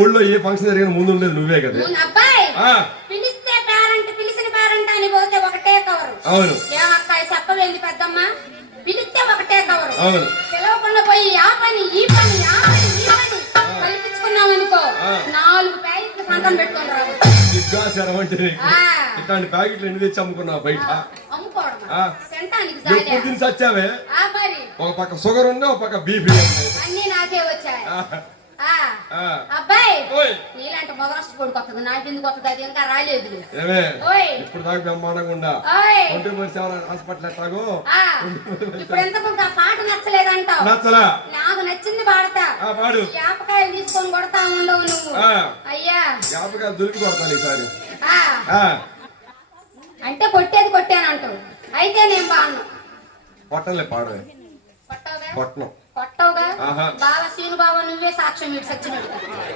ఊళ్ళో ఏ ఫంక్షన్ జరిగిన ముందు ఉండేది నువ్వే కదా. అబ్బాయి పిలిస్తే పేరెంట్, పిలిచిన పేరెంట్ అని పోతే ఒకటే కవరు. అవును. ఏమక్కాయ చెప్పవేంది పెద్దమ్మ, పిలిస్తే ఒకటే కవరు. అవును. పిలవకుండా పోయి ఆ పని ఈ పని ఆ పని ఈ పని కల్పించుకున్నాం అనుకో 4 ప్యాకెట్లు సంతం పెట్టుకుని రావు. ఇట్లాంటి ప్యాకెట్లు ఎన్ని తెచ్చి అమ్ముకున్నావు బయట? అమ్ముకోవడం ఎప్పుడు తిని సచ్చావే? ఒక పక్క షుగర్ ఉంది, ఒక పక్క బీపీ అన్ని నాకే వచ్చాయి. అబ్బాయి నీలాంటి మొదలస్ట్ పొడి కొత్తది, నాకెందుకు కొత్తది, అది ఇంకా రాలేదు. ఇప్పుడు దాకా బ్రహ్మాండంగా ఉండా హాస్పిటల్ ఎట్లాగో. ఇప్పుడు ఎంతకు పాట నచ్చలేదంటావు? నచ్చలా. నాకు నచ్చింది పాడతా. పాడు. యాపకాయలు తీసుకొని కొడతా ఉండవు నువ్వు. అయ్యా యాపకాయలు దొరికి కొడతాను ఈసారి. అంటే కొట్టేది కొట్టానంటావు. అయితే నేను బాను కొట్టలే, పాడవే. కొట్టవుగా కొట్టను. కొట్టవుగా బావ సీను బావ నువ్వే సాక్ష్యం ఇటు సచ్చినట్టు.